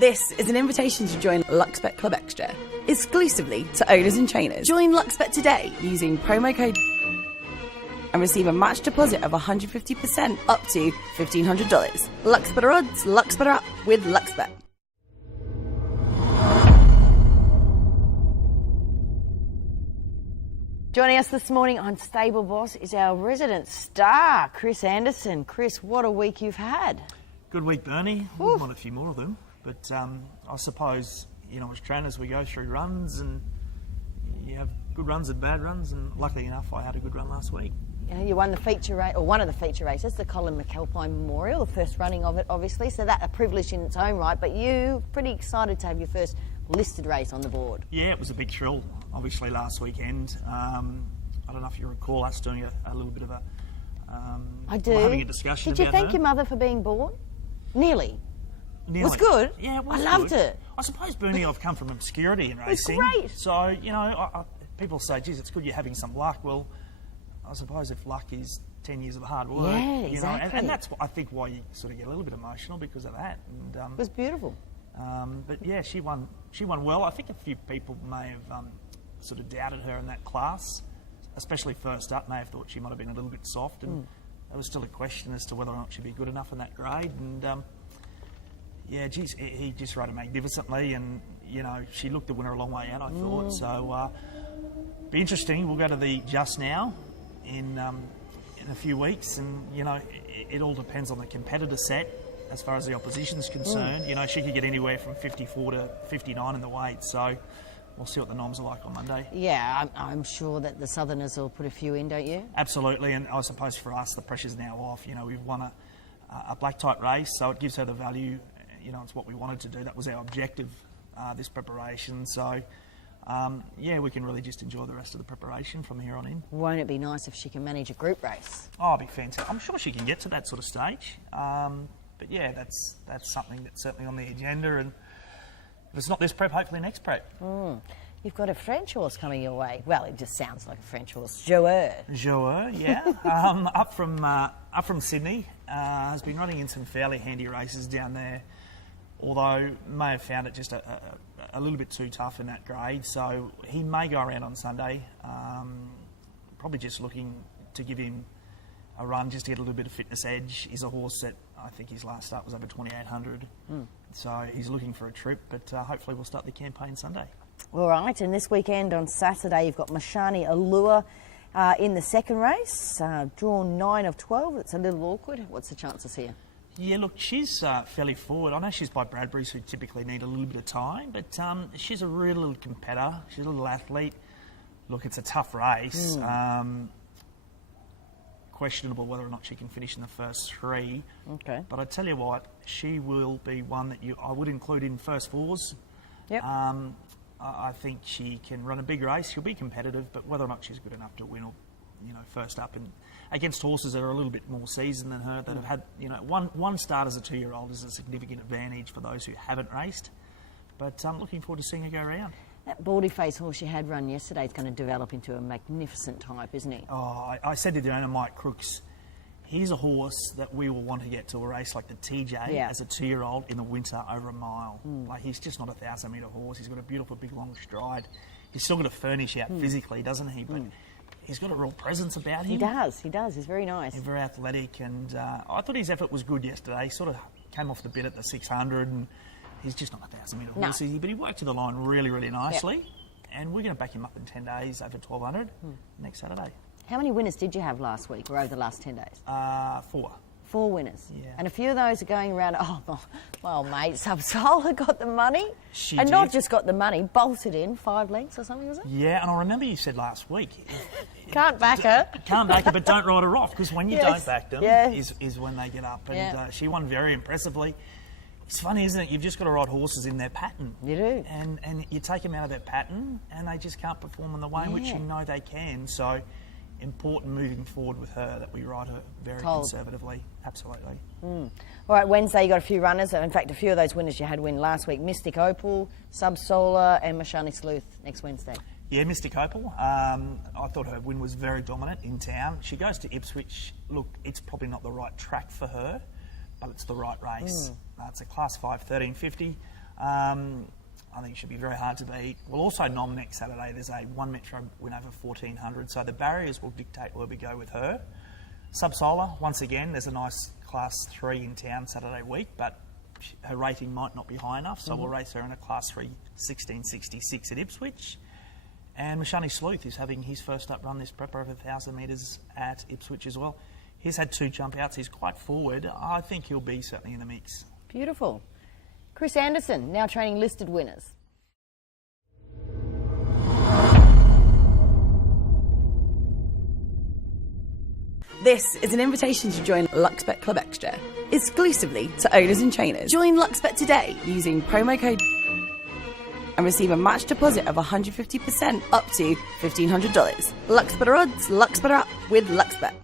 This is an invitation to join Luxbet Club Extra, exclusively to owners and trainers. Join Luxbet today using promo code and receive a match deposit of 150% up to $1,500. Luxbetter odds, Luxbetter app with Luxbet. Joining us this morning on Stable Boss is our resident star, Chris Anderson. Chris, what a week you've had. Good week, Bernie. We've won a few more of them. But I suppose, as trainers we go through runs and you have good runs and bad runs, and luckily enough I had a good run last week. Yeah, you won the feature race, or one of the feature races, the Colin McAlpine Memorial, the first running of it obviously, so that's a privilege in its own right, but you pretty excited to have your first listed race on the board. Yeah, it was a big thrill, obviously, last weekend. I don't know if you recall us doing a little bit of a... I do. Having a discussion Did you about thank her. your mother for being born? Nearly. Nearly. Was good. Yeah, it was I loved good. it. I suppose, Bernie, I've come from obscurity in racing. great. So, people say, geez, it's good you're having some luck. Well, I suppose if luck is 10 years of hard work, Yeah, exactly. and that's, I think, why you sort of get a little bit emotional because of that. And, It was beautiful. but yeah, she won well. I think a few people may have sort of doubted her in that class, especially first up, may have thought she might have been a little bit soft, and there was still a question as to whether or not she'd be good enough in that grade. And yeah, geez, he just rode it magnificently, and she looked the winner a long way out, I thought. So be interesting. We'll go to the Just Now in a few weeks, and it all depends on the competitor set. As far as the opposition's concerned, she could get anywhere from 54 to 59 in the weight. So we'll see what the noms are like on Monday. Yeah, I'm sure that the Southerners will put a few in, don't you? Absolutely, and I suppose for us the pressure's now off. We've won a black type race, so it gives her the value. It's what we wanted to do. That was our objective, this preparation. So yeah, we can really just enjoy the rest of the preparation from here on in. Won't it be nice if she can manage a group race? Oh, it'll be fantastic. I'm sure she can get to that sort of stage. But yeah, that's something that's certainly on the agenda, and if it's not this prep, hopefully next prep. You've got a French horse coming your way. Well, it just sounds like a French horse. Joer. Joer, yeah. Up from Sydney. Has been running in some fairly handy races down there, although may have found it just a little bit too tough in that grade. So he may go around on Sunday. Probably just looking to give him a run just to get a little bit of fitness edge. He's a horse that I think his last start was over 2,800. So he's looking for a trip, but hopefully we'll start the campaign Sunday. All right, and this weekend on Saturday you've got Mashani Allure in the second race, drawn 9 of 12. It's a little awkward. What's the chances here? Yeah, look, she's fairly forward. I know she's by Bradbury's, who typically need a little bit of time, but she's a real little competitor. She's a little athlete. Look, it's a tough race. Questionable whether or not she can finish in the first 3. Okay. But I tell you what, she will be one that I would include in first 4s. Yep. I think she can run a big race. She'll be competitive, but whether or not she's good enough to win, or first up and against horses that are a little bit more seasoned than her, that have had one start as a 2-year-old is a significant advantage for those who haven't raced. But I'm looking forward to seeing her go around. That baldy-faced horse you had run yesterday is going to develop into a magnificent type, isn't he? Oh, I said to the owner, Mike Crooks, he's a horse that we will want to get to a race like the TJ as a 2-year-old in the winter over a mile. Like, he's just not a 1,000-metre horse. He's got a beautiful, big, long stride. He's still got to furnish out physically, doesn't he? But he's got a real presence about him. He does. He's very nice. He's very athletic, and I thought his effort was good yesterday. He sort of came off the bit at the 600, and he's just not a 1,000-metre horse, is he? But he worked to the line really, really nicely. Yep. And we're going to back him up in 10 days over 1,200 next Saturday. How many winners did you have last week or over the last 10 days? 4. 4 winners. Yeah. And a few of those are going around, well, mate, Subsola got the money. She and did. Not just got the money, bolted in 5 lengths or something, was it? Yeah, and I remember you said last week... Can't back her. Can't back her, but don't ride her off, because when you don't back them is when they get up. And she won very impressively. It's funny, isn't it? You've just got to ride horses in their pattern. You do. And you take them out of their pattern, and they just can't perform in the way in which you know they can. So important moving forward with her that we ride her very conservatively. Absolutely. All right, Wednesday you got a few runners. In fact, a few of those winners you had win last week. Mystic Opal, Subsolar and Mashani Sleuth next Wednesday. Yeah, Mystic Opal. I thought her win was very dominant in town. She goes to Ipswich. Look, it's probably not the right track for her, but it's the right race. It's a Class 5 1350. I think it should be very hard to beat. We'll also nom next Saturday. There's a 1 metro win over 1400, so the barriers will dictate where we go with her. Sub-Solar, once again, there's a nice Class 3 in town Saturday week, but her rating might not be high enough, so we'll race her in a Class 3 1666 at Ipswich. And Mashani Sleuth is having his first up run this prep over 1,000 metres at Ipswich as well. He's had 2 jump outs. He's quite forward. I think he'll be certainly in the mix. Beautiful. Chris Anderson, now training listed winners. This is an invitation to join LuxBet Club Extra, exclusively to owners and trainers. Join LuxBet today using promo code and receive a match deposit of 150% up to $1,500. Lux Better odds, Lux Better up with LuxBet.